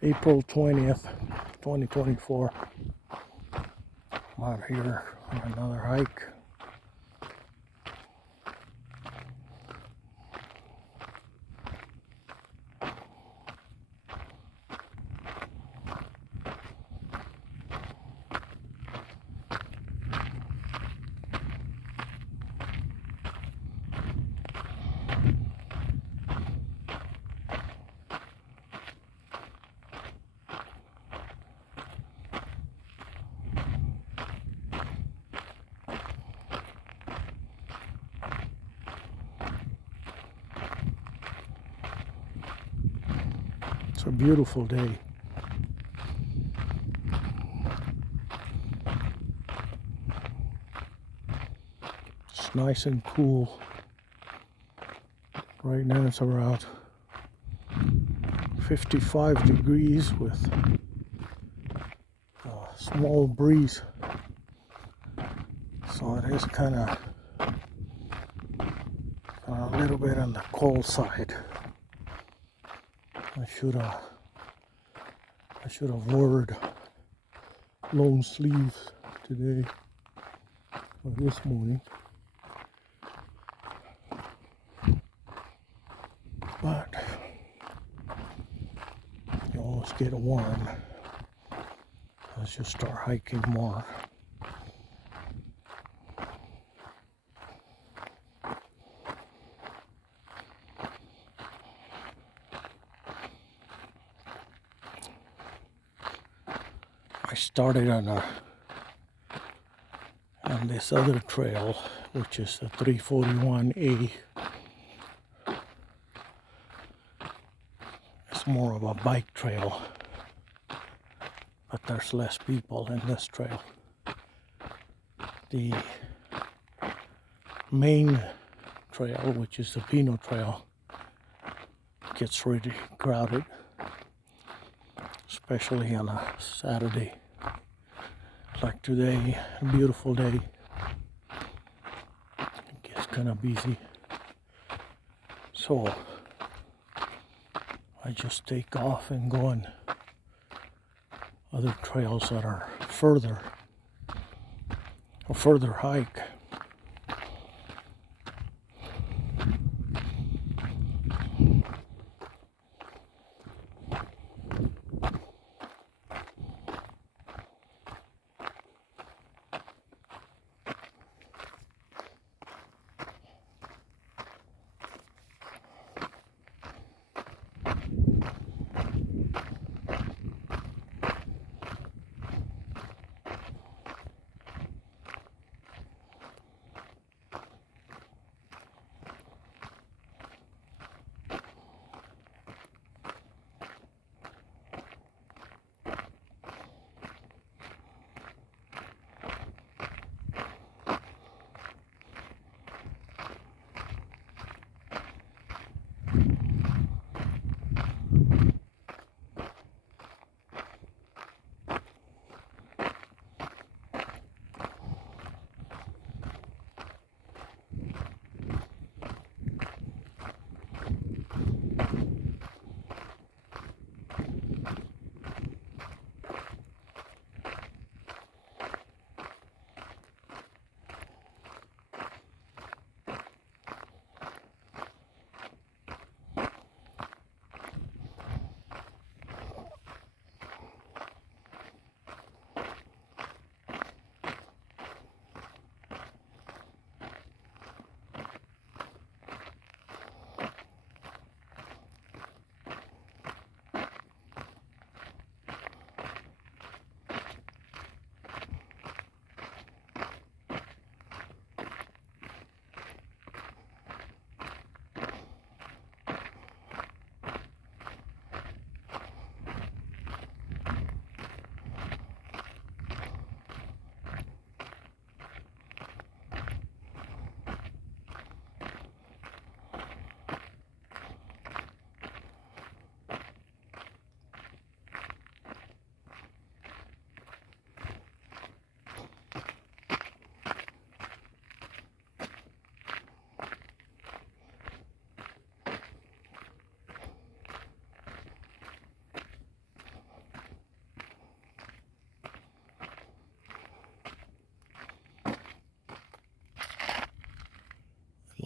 April 20th, 2024. I'm out here on another hike. It's a beautiful day. It's nice and cool. Right now it's around 55 degrees with a small breeze. So it is kind of a little bit on the cold side. I should have worn long sleeves today or this morning. But you almost get warm as you start hiking more. I started on this other trail, which is the 341A. It's more of a bike trail, but there's less people in this trail. The main trail, which is the Pinot Trail, gets really crowded, especially on a Saturday like today, a beautiful day. It gets kind of busy, so I just take off and go on other trails that are a further hike.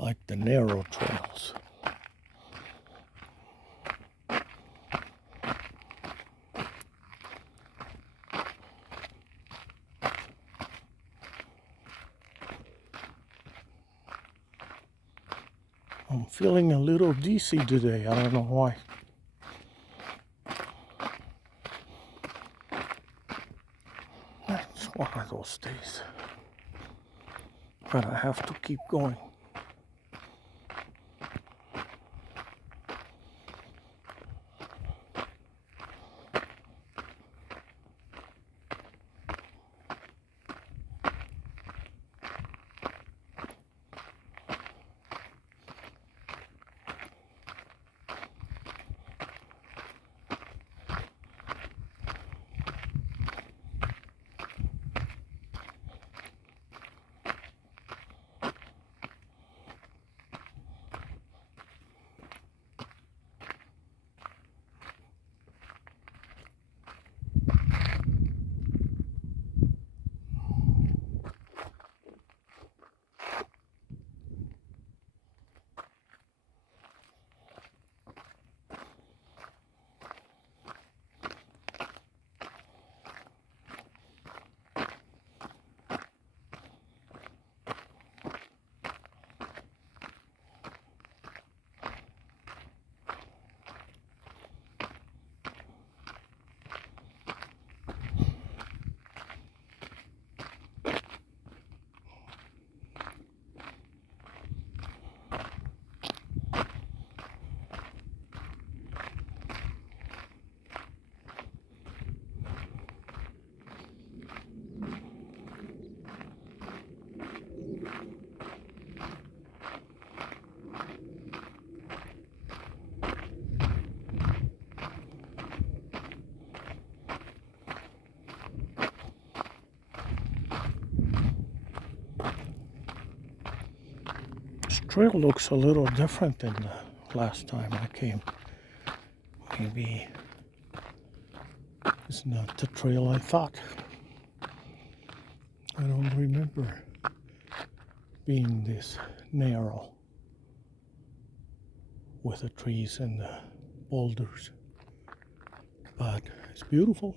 like the narrow trails. I'm feeling a little DC today. I don't know why. It's one of those days. But I have to keep going. This trail looks a little different than the last time I came. Maybe it's not the trail I thought. I don't remember being this narrow with the trees and the boulders. But it's beautiful.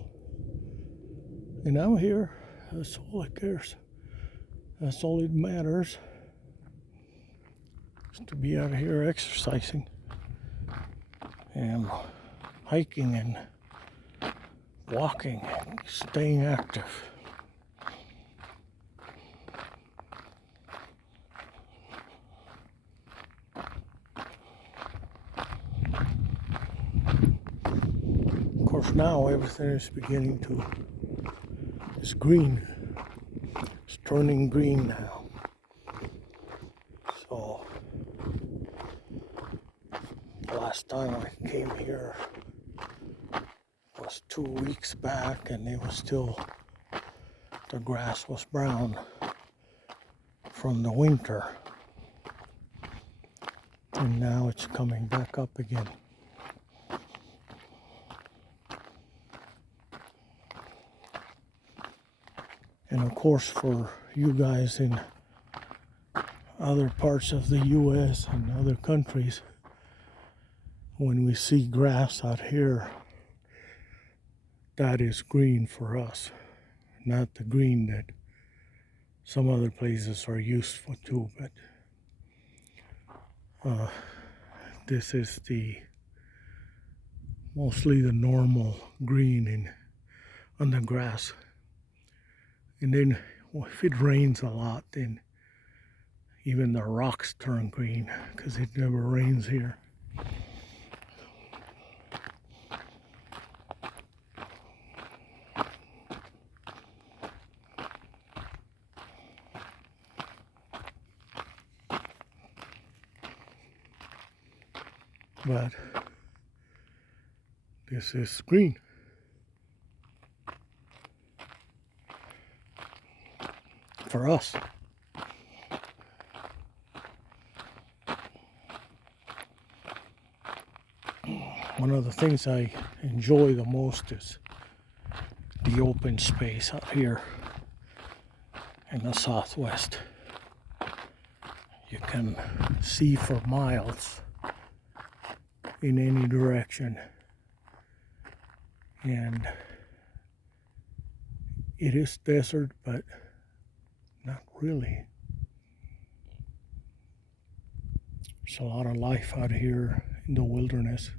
And I'm here. That's all that cares. That's all that matters. Is to be out here exercising and hiking and walking and staying active. Of course, now everything is beginning to, it's green. It's turning green now. So, the last time I came here was 2 weeks back, and it was still, the grass was brown from the winter. And now it's coming back up again. And of course, for you guys in other parts of the US and other countries, when we see grass out here, that is green for us, not the green that some other places are used for too. But this is mostly the normal green on the grass. And then if it rains a lot, then even the rocks turn green because it never rains here. But this is green. For us. One of the things I enjoy the most is the open space out here in the Southwest. You can see for miles in any direction, and it is desert, but not really. There's a lot of life out here in the wilderness.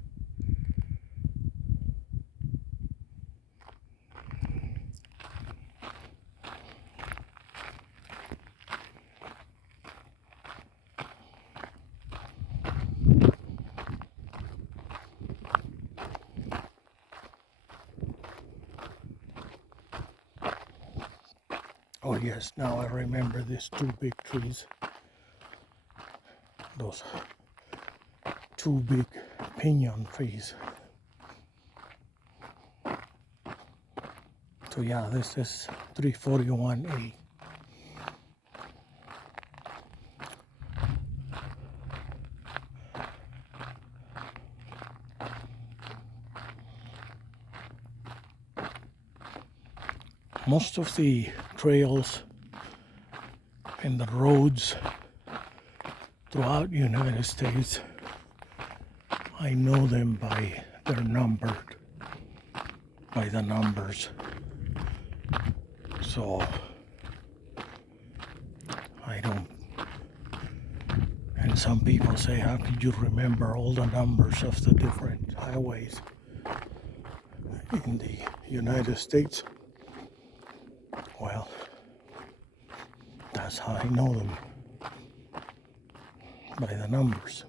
Oh yes, now I remember these two big trees. Those two big pinon trees. So yeah, this is 341A. Most of the trails and the roads throughout the United States, I know them by their numbered, by the numbers. So I don't, and some people say, how could you remember all the numbers of the different highways in the United States? Well, that's how I know them, by the numbers.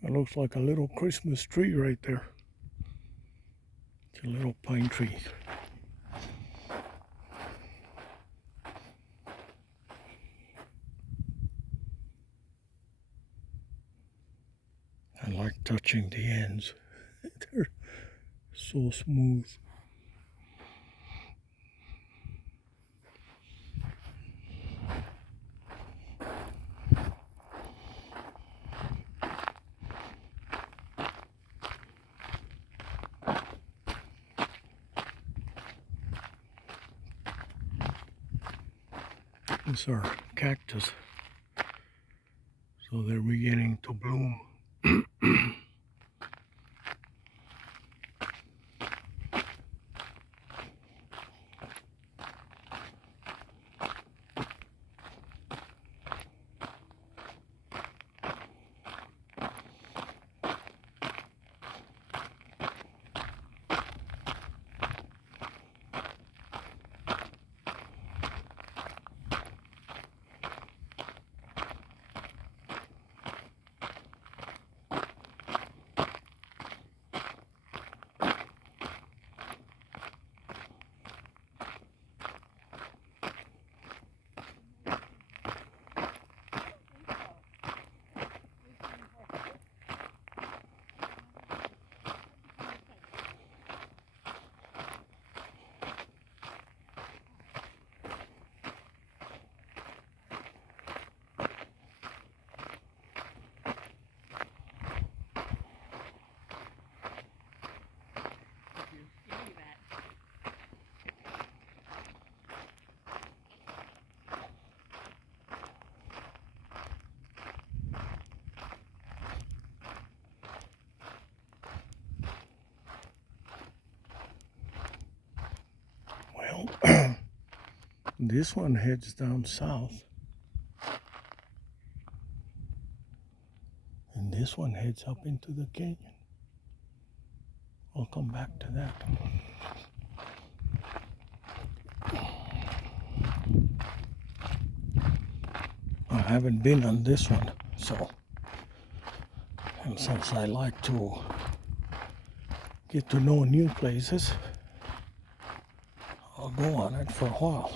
It looks like a little Christmas tree right there. It's a little pine tree. I like touching the ends. They're so smooth. These are cactus, so they're beginning to bloom. This one heads down south. And this one heads up into the canyon. I'll come back to that. I haven't been on this one, so, and since I like to get to know new places, I'll go on it for a while.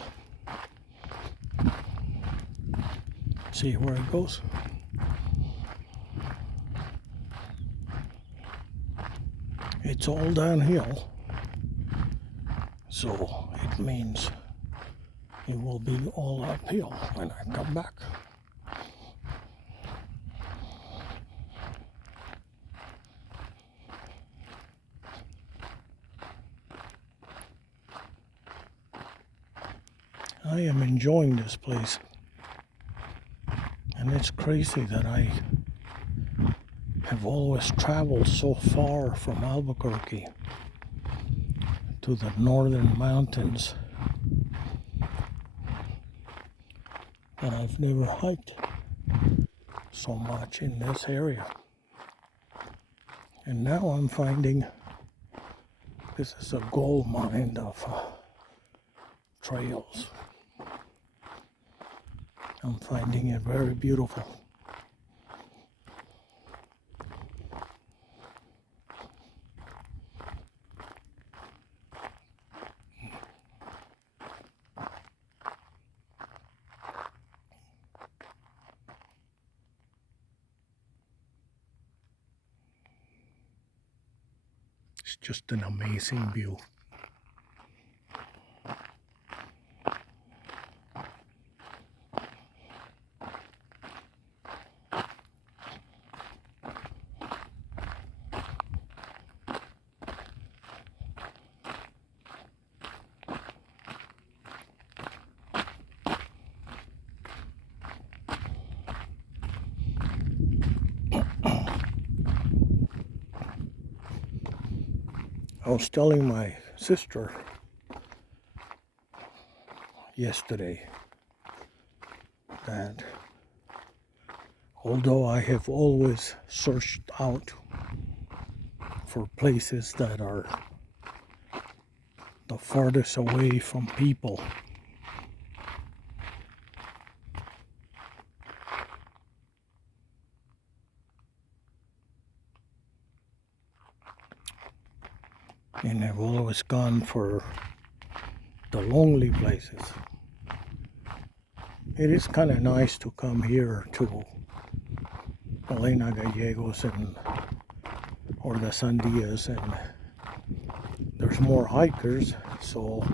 See where it goes. It's all downhill, so it means it will be all uphill when I come back. I am enjoying this place, and it's crazy that I have always traveled so far from Albuquerque to the northern mountains that I've never hiked so much in this area. And now I'm finding this is a gold mine of trails. I'm finding it very beautiful. It's just an amazing view. I was telling my sister yesterday that although I have always searched out for places that are the farthest away from people, and I've always gone for the lonely places, it is kind of nice to come here to Elena Gallegos and or the Sandias, and there's more hikers, so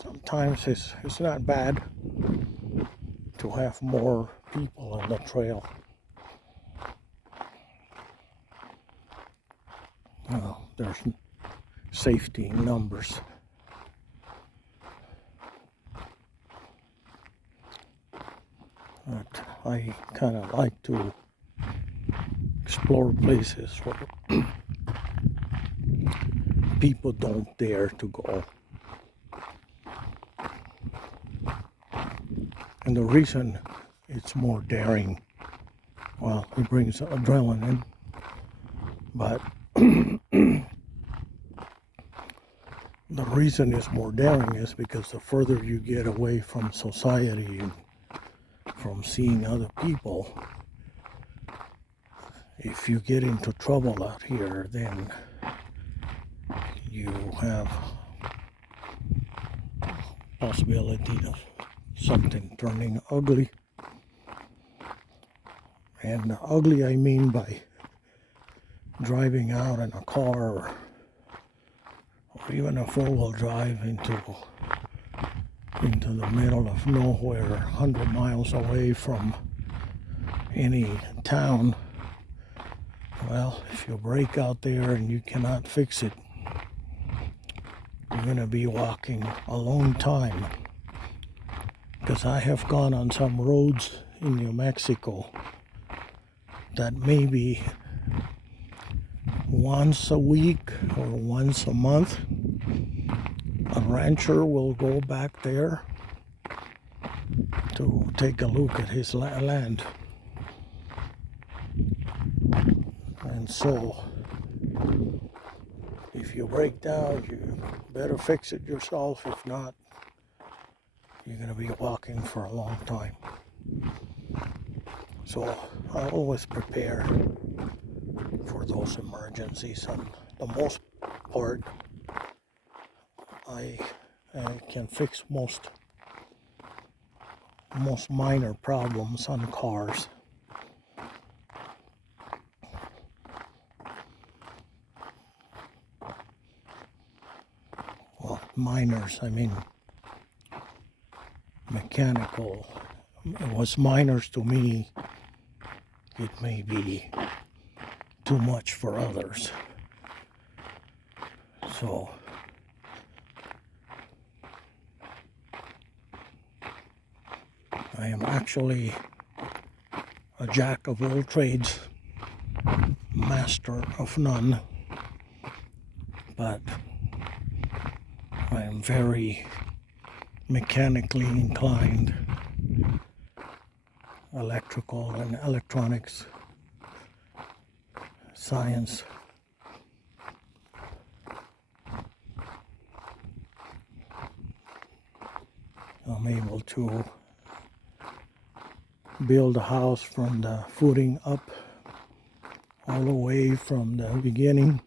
sometimes it's not bad to have more people on the trail. There's safety in numbers. But I kind of like to explore places where people don't dare to go. And the reason it's more daring, well, it brings adrenaline, but the reason it's more daring is because the further you get away from society and from seeing other people, if you get into trouble out here, then you have possibility of something turning ugly. And ugly I mean by driving out in a car or even a four-wheel drive into the middle of nowhere, 100 miles away from any town. Well, if you break out there and you cannot fix it, you're going to be walking a long time. Because I have gone on some roads in New Mexico that maybe once a week or once a month, a rancher will go back there to take a look at his land. And so, if you break down, you better fix it yourself. If not, you're going to be walking for a long time. So I always prepare for those emergencies. And the most part, I can fix most minor problems on cars. Well, minors, I mean mechanical. It was minors to me. It may be too much for others. So I am actually a jack of all trades, master of none, but I am very mechanically inclined. Electrical and electronics, science. I'm able to build a house from the footing up, all the way from the beginning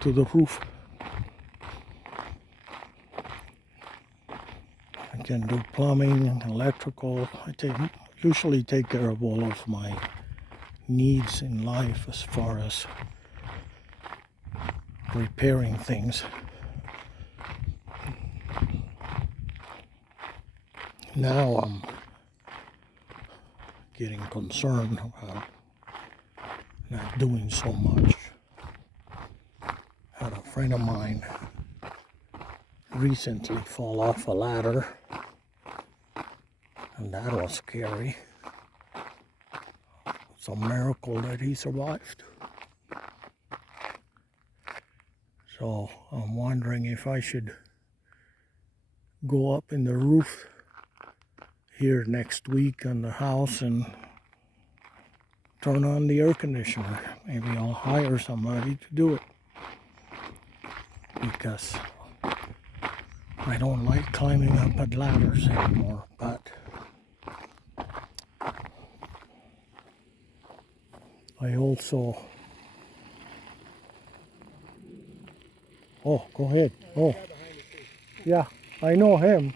to the roof. I can do plumbing and electrical. I usually take care of all of my needs in life as far as repairing things. Now I'm getting concerned about not doing so much. Had a friend of mine recently fall off a ladder, and that was scary. It's a miracle that he survived. So I'm wondering if I should go up in the roof here next week on the house and turn on the air conditioner. Maybe I'll hire somebody to do it, because I don't like climbing up at ladders anymore. But I also... Oh, go ahead. Oh, yeah, I know him.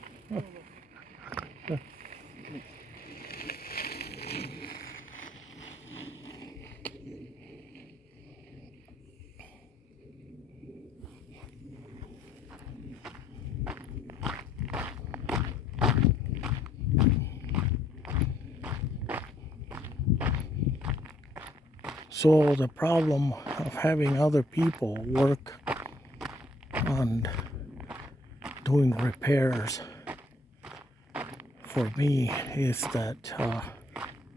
So the problem of having other people work on doing repairs for me is that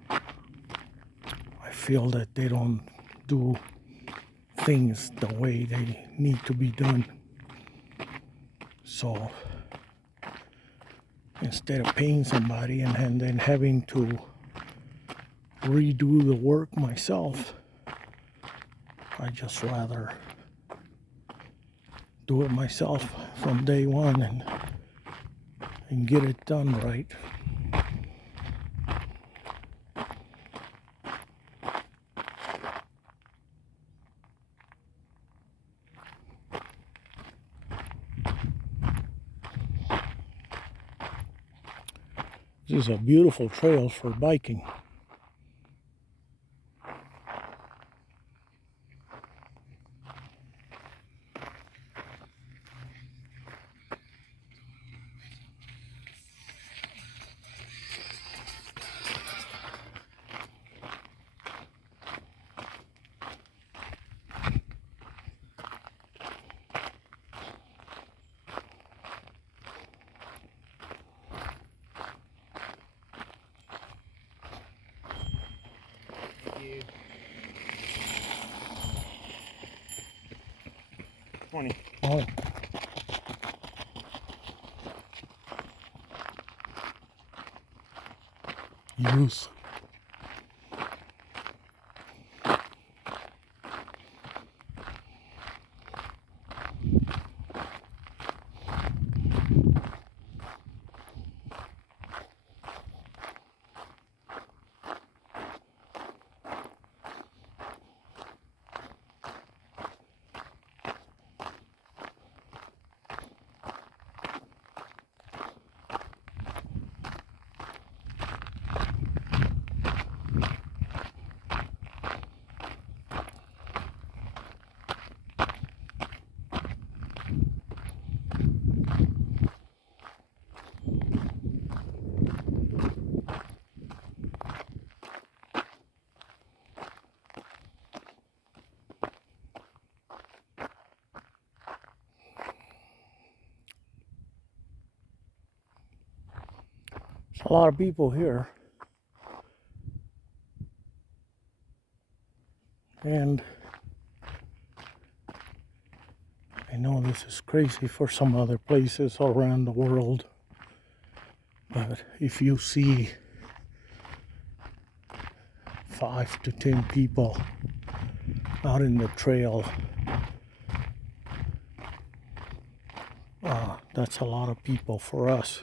I feel that they don't do things the way they need to be done. So instead of paying somebody and then having to redo the work myself, I just rather do it myself from day one and get it done right. This is a beautiful trail for biking. You. 20. Oh. use. There's a lot of people here, and I know this is crazy for some other places around the world, but if you see 5 to 10 people out in the trail, that's a lot of people for us.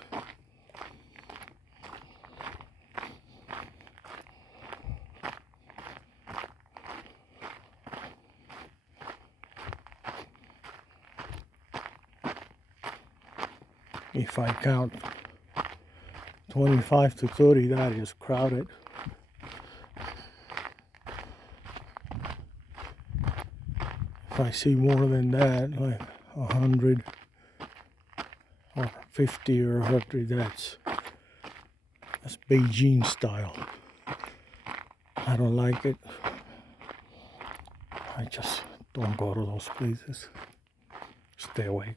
If I count 25 to 30, that is crowded. If I see more than that, like 100 or 50 or 100, that's Beijing style. I don't like it. I just don't go to those places. Stay away.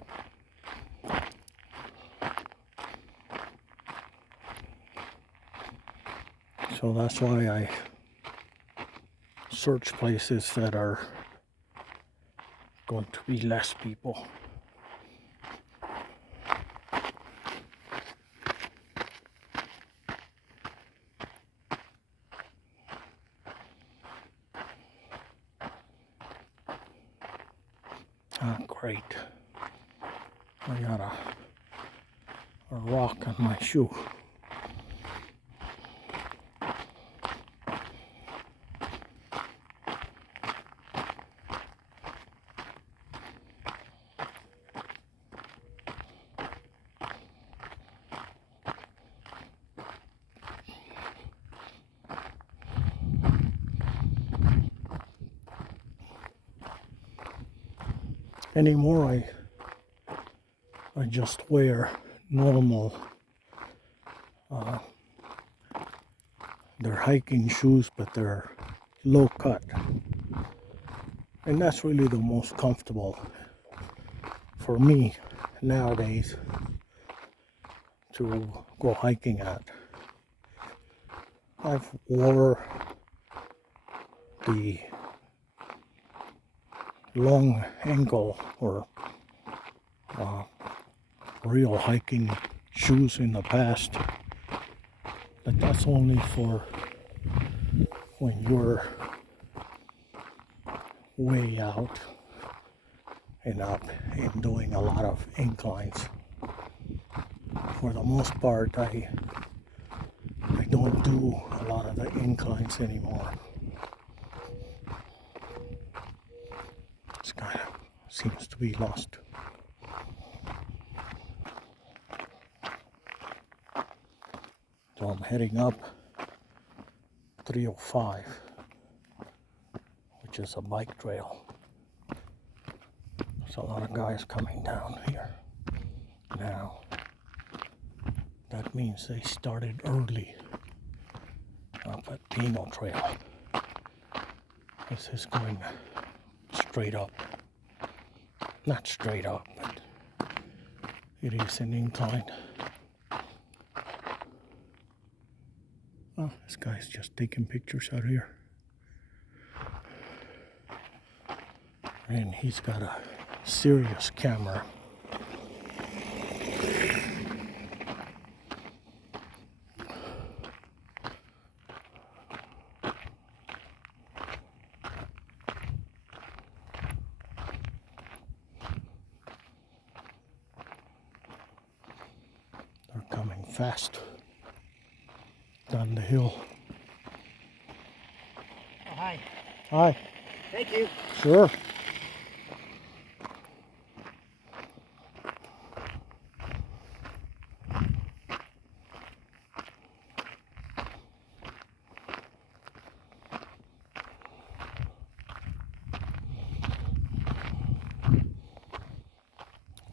So that's why I search places that are going to be less people. Ah, great. I got a rock on my shoe. Anymore, I just wear normal, they're hiking shoes, but they're low cut, and that's really the most comfortable for me nowadays to go hiking at. I've wore the long ankle or real hiking shoes in the past, but that's only for when you're way out and up and doing a lot of inclines. For the most part, I don't do a lot of the inclines anymore. It's kind of seems to be lost. So I'm heading up 305, which is a bike trail. There's a lot of guys coming down here now. That means they started early up at Pino Trail. This is going straight up. Not straight up, but it is an incline. Oh, this guy's just taking pictures out here. And he's got a serious camera. fast down the hill. Oh, hi. Hi. Thank you. Sure.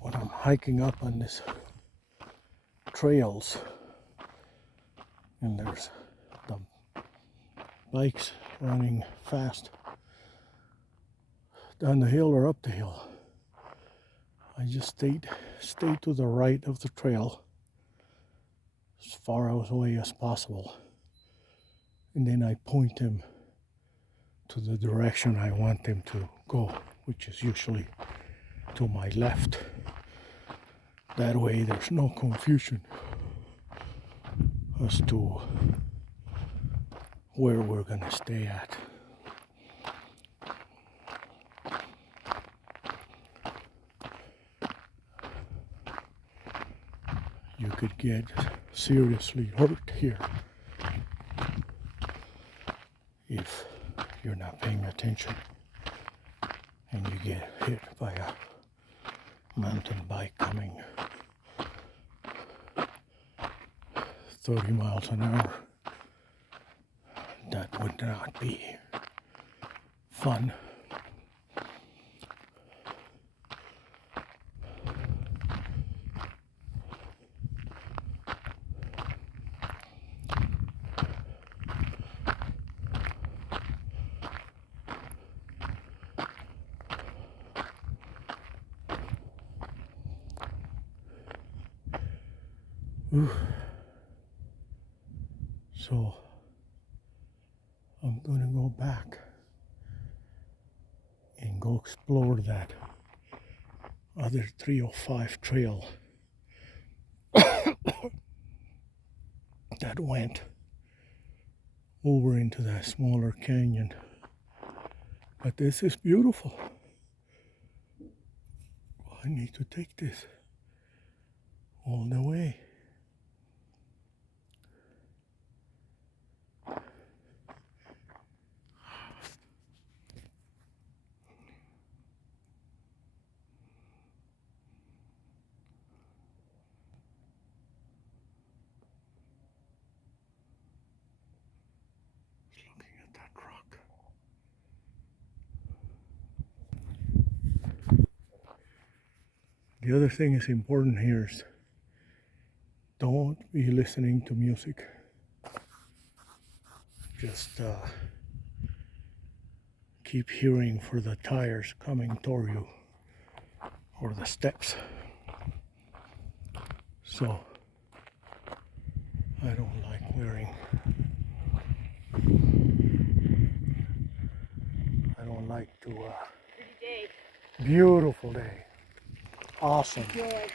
When I'm hiking up on this trails and there's the bikes running fast down the hill or up the hill, I just stay to the right of the trail as far away as possible, and then I point them to the direction I want them to go, which is usually to my left. That way there's no confusion as to where we're gonna stay at. You could get seriously hurt here if you're not paying attention and you get hit by a mountain bike coming 30 miles an hour. That would not be fun. Ooh. So I'm gonna go back and go explore that other 305 trail that went over into that smaller canyon. But this is beautiful. I need to take this all the way. Looking at that rock. The other thing is important here is don't be listening to music. Just keep hearing for the tires coming toward you or the steps. So I don't like wearing, I don't like to, beautiful day. Awesome. Good.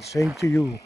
Same to you.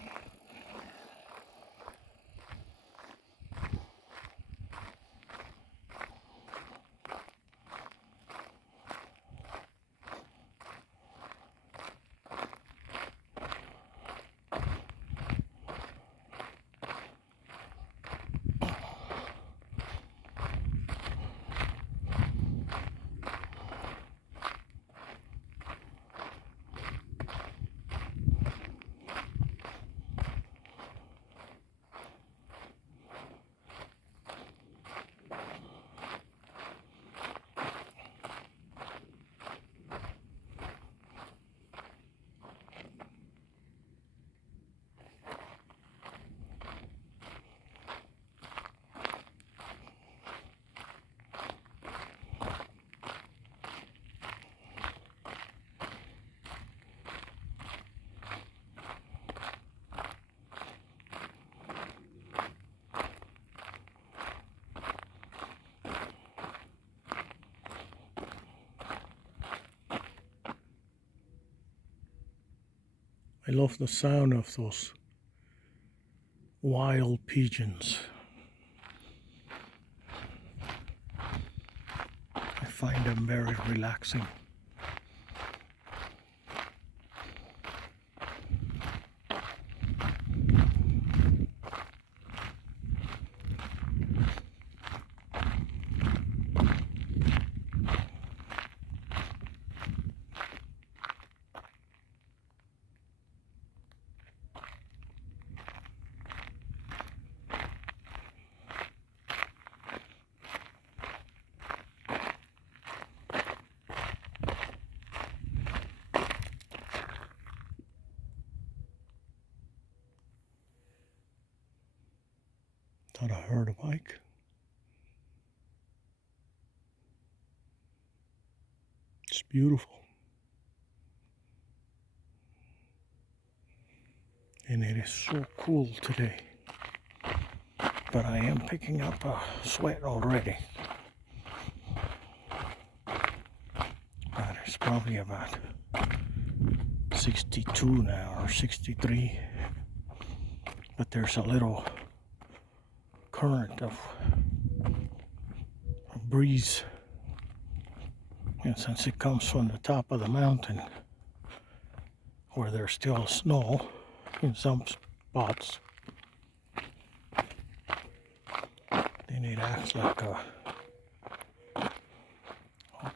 I love the sound of those wild pigeons. I find them very relaxing. Thought I heard a bike. It's beautiful. And it is so cool today. But I am picking up a sweat already. It's probably about 62 now or 63. But there's a little current of a breeze. And since it comes from the top of the mountain, where there's still snow in some spots, then it acts like a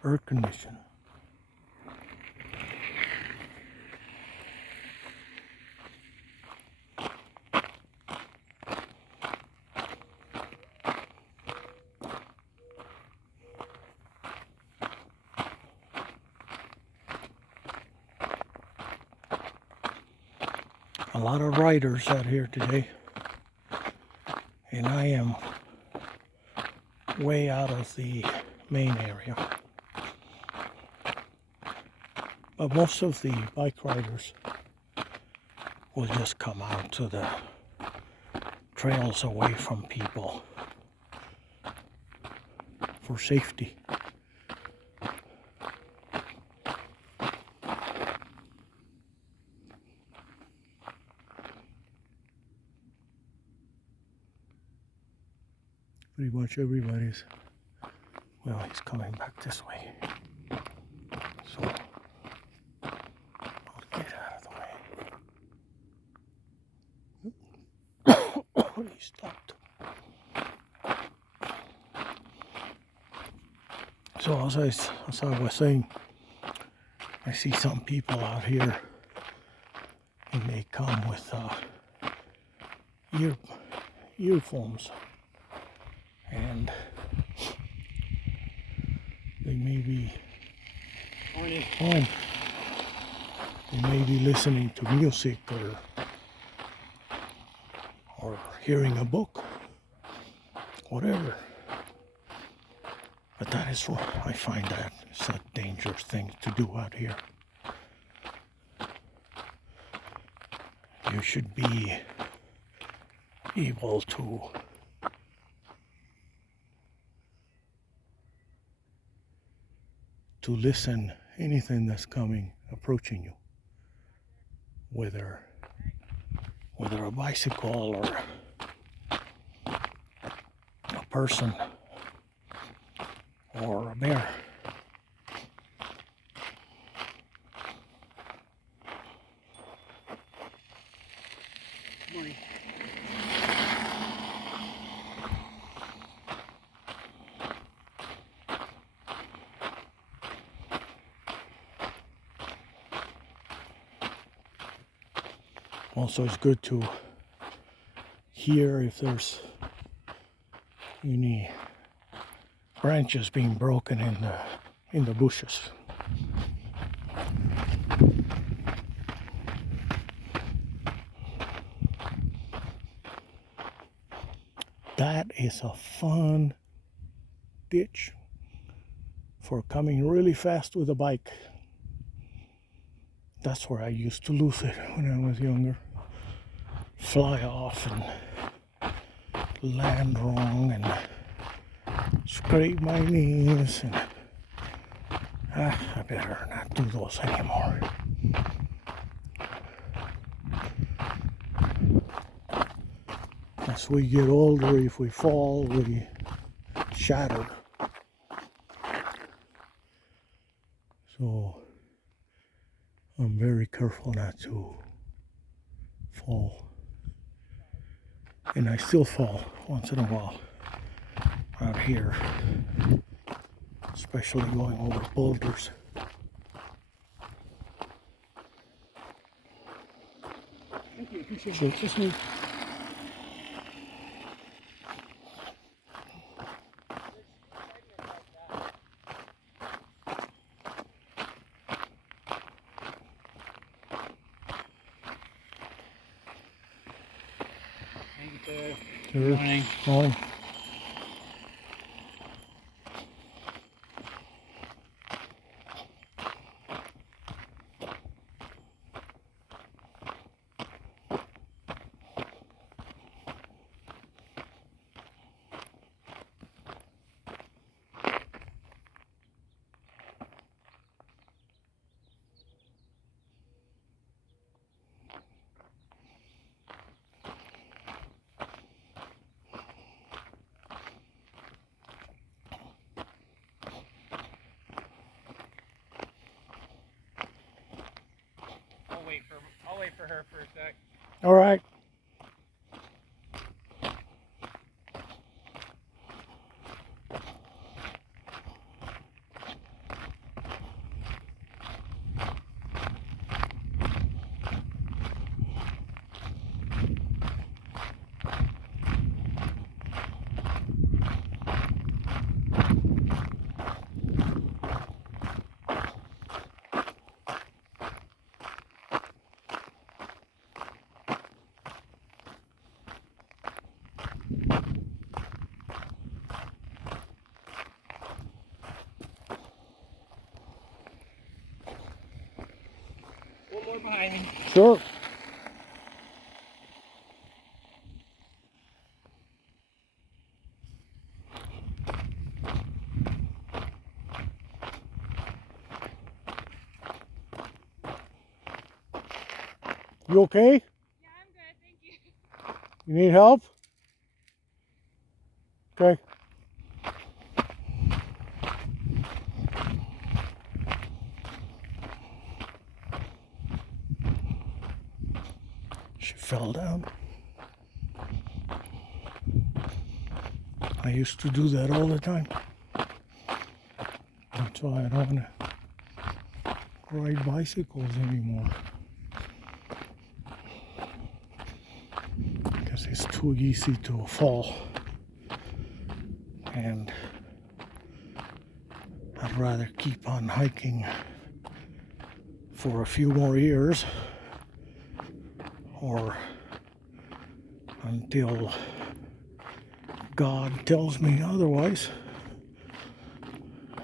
air conditioner. A lot of riders out here today, and I am way out of the main area. But most of the bike riders will just come out to the trails away from people for safety. Pretty much everybody's, well, he's coming back this way. So I'll get out of the way. He stopped. So as I was saying, I see some people out here and they come with earphones. And they may be they may be listening to music or hearing a book, whatever. But that is what I find that it's a dangerous thing to do out here. You should be able to listen anything that's approaching you, whether a bicycle or a person or a bear. Morning. Also, it's good to hear if there's any branches being broken in the bushes. That is a fun ditch for coming really fast with a bike. That's where I used to lose it when I was younger. Fly off and land wrong and scrape my knees, and I better not do those anymore. As we get older, if we fall, we shatter. So I'm very careful not to fall. And I still fall once in a while out here, especially going over boulders. Thank you, appreciate So it. just me. Sure. Morning. Morning. I'll wait for her for a sec. All right. One more behind me. Sure. You okay? Yeah, I'm good, thank you. You need help? Okay. She fell down. I used to do that all the time. That's why I don't want to ride bicycles anymore. Because it's too easy to fall. And I'd rather keep on hiking for a few more years or until God tells me otherwise,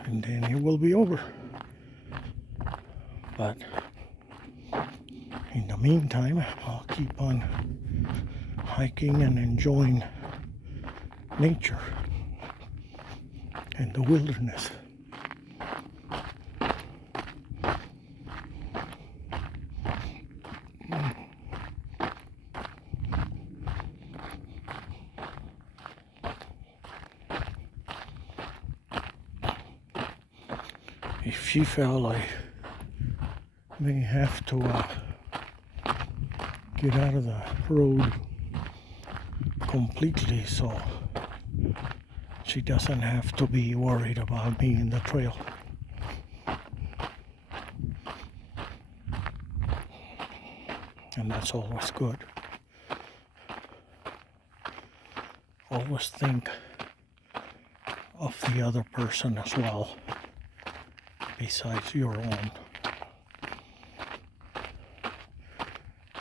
and then it will be over. But in the meantime, I'll keep on hiking and enjoying nature and the wilderness. If she fell, I may have to get out of the road completely so she doesn't have to be worried about me in the trail. And that's always good. Always think of the other person as well, besides your own.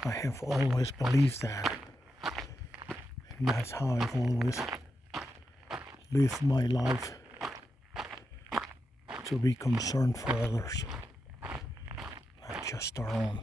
I have always believed that. And that's how I've always lived my life, to be concerned for others, not just our own.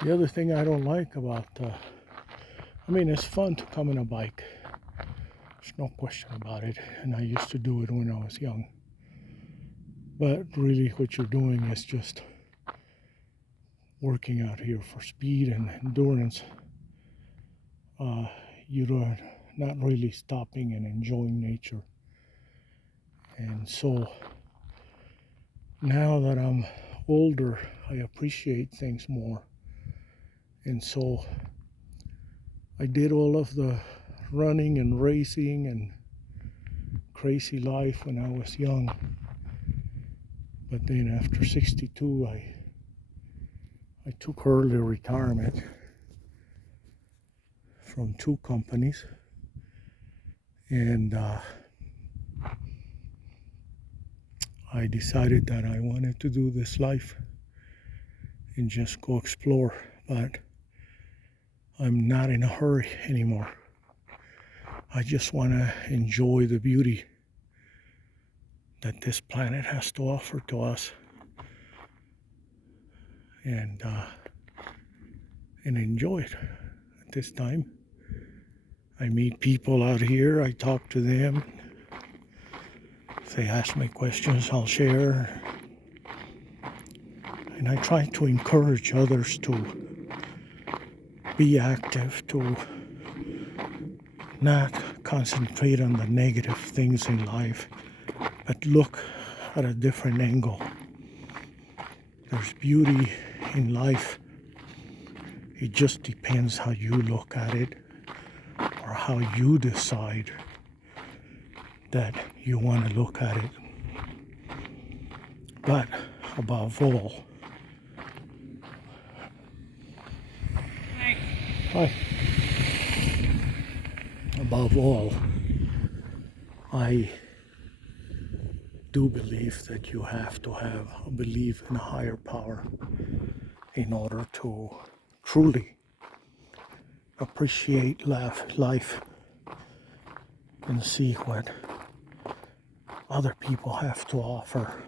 The other thing I don't like about, I mean, it's fun to come on a bike. There's no question about it. And I used to do it when I was young. But really what you're doing is just working out here for speed and endurance. You're not really stopping and enjoying nature. And so now that I'm older, I appreciate things more. And so I did all of the running and racing and crazy life when I was young. But then after 62, I took early retirement from 2 companies. And I decided that I wanted to do this life and just go explore. But I'm not in a hurry anymore. I just want to enjoy the beauty that this planet has to offer to us, and enjoy it at this time. I meet people out here, I talk to them. If they ask me questions, I'll share. And I try to encourage others to be active, to not concentrate on the negative things in life, but look at a different angle. There's beauty in life. It just depends how you look at it, or how you decide that you want to look at it. But above all, Thanks. hi. Above all, I do believe that you have to have a belief in a higher power in order to truly appreciate life and see what other people have to offer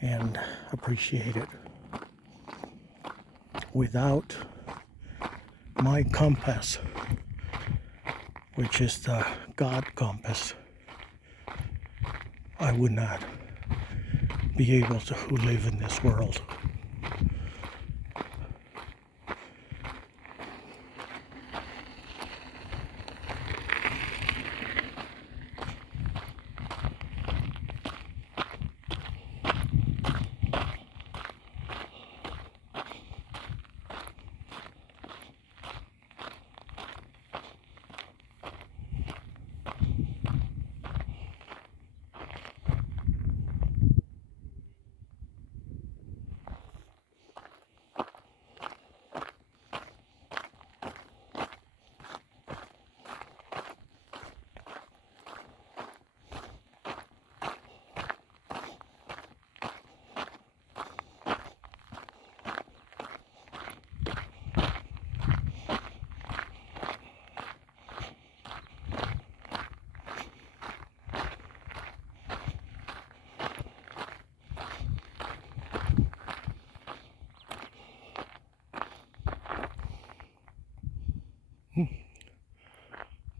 and appreciate it. Without my compass, which is the God compass, I would not be able to live in this world.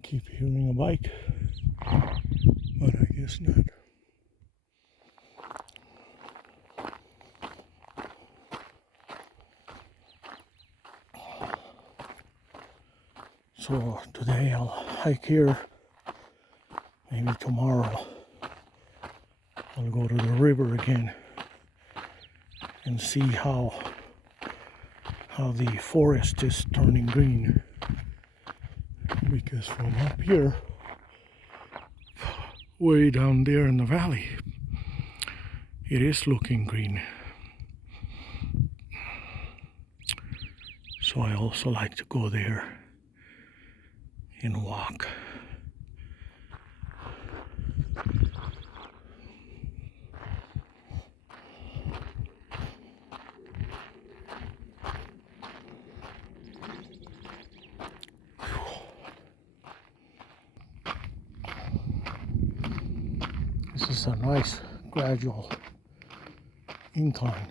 Keep hearing a bike, but I guess not. So today I'll hike here. Maybe tomorrow I'll go to the river again and see how the forest is turning green. Because from up here, way down there in the valley, it is looking green. So I also like to go there and walk. This is a nice gradual incline.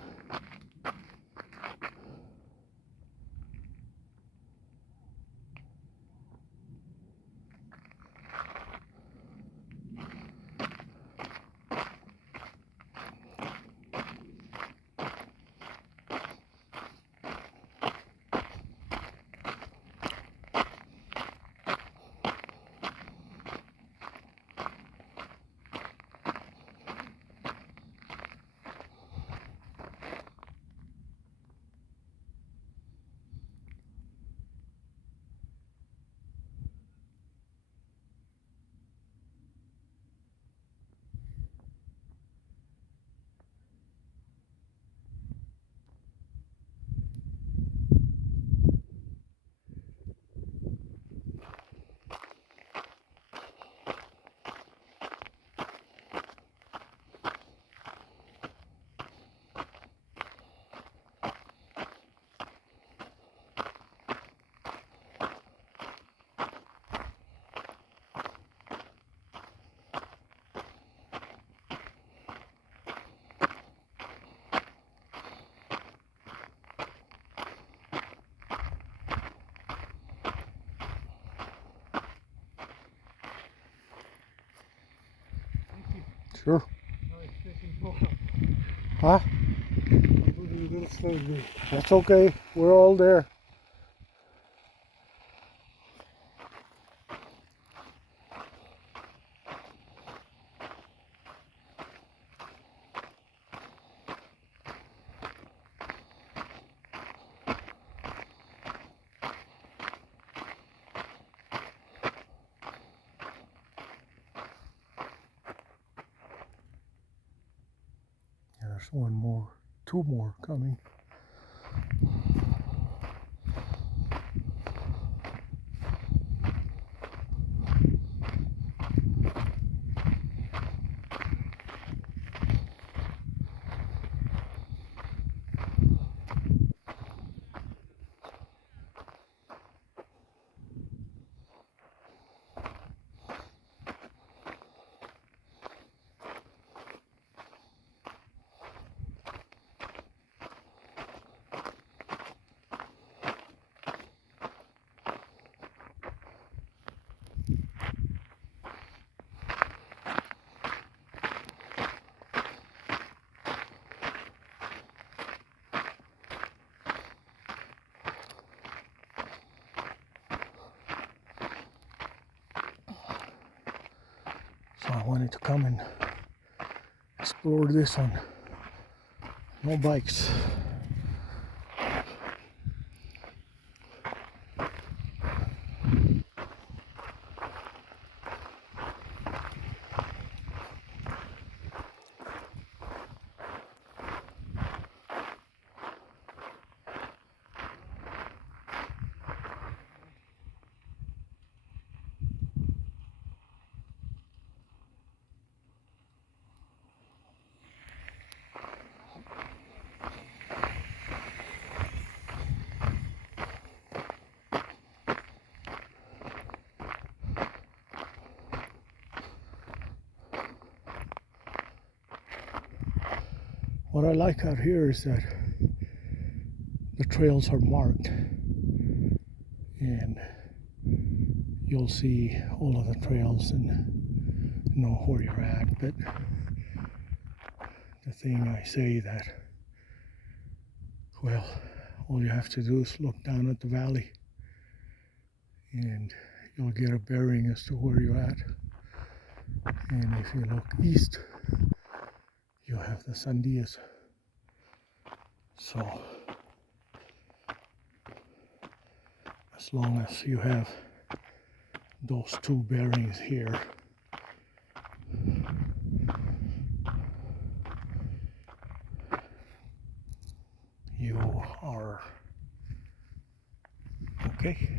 Sure. Nice fishing photo. Huh? I'm moving a little slowly. That's okay. We're all there. Yeah, there's one more, two more coming. So I wanted to come and explore this one. No bikes. What I like out here is that the trails are marked and you'll see all of the trails and know where you're at. But the thing I say that, well, all you have to do is look down at the valley and you'll get a bearing as to where you're at. And if you look east, you have the Sandias. So as long as you have those two bearings here, you are okay.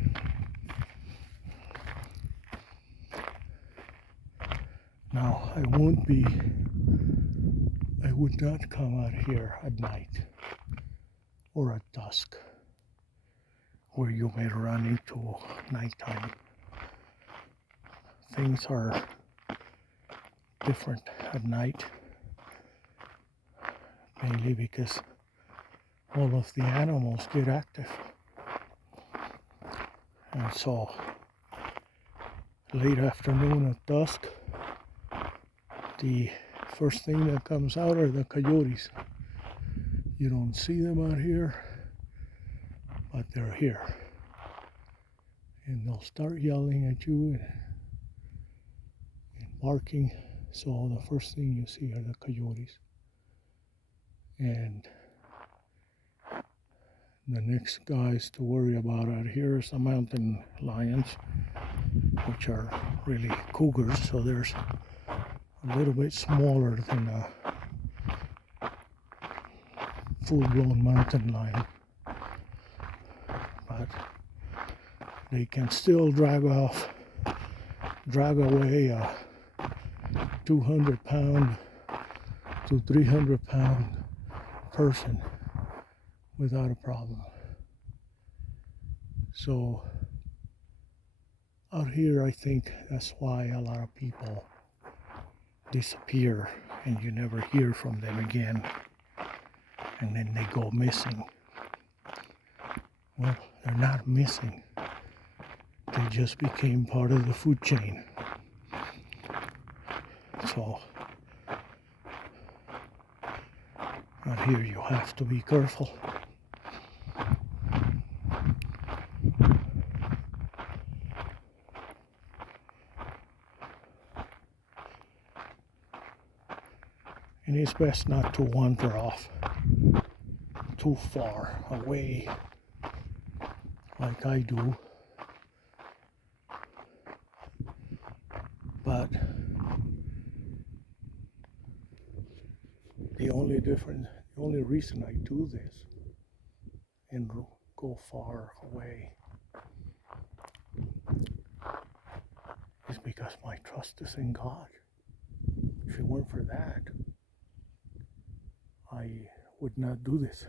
Now I would not come out here at night or at dusk where you may run into nighttime. Things are different at night, mainly because all of the animals get active. And so late afternoon at dusk, the first thing that comes out are the coyotes. You don't see them out here, but they're here. And they'll start yelling at you and barking. So the first thing you see are the coyotes. And the next guys to worry about out here is the mountain lions, which are really cougars. So there's a little bit smaller than a full-blown mountain lion, but they can still drag away a 200-pound to 300-pound person without a problem. So out here, I think that's why a lot of people disappear and you never hear from them again, and then they go missing. Well, they're not missing. They just became part of the food chain. So Out here you have to be careful. And it's best not to wander off too far away like I do. But the only reason I do this and go far away is because my trust is in God. If it weren't for that, I would not do this.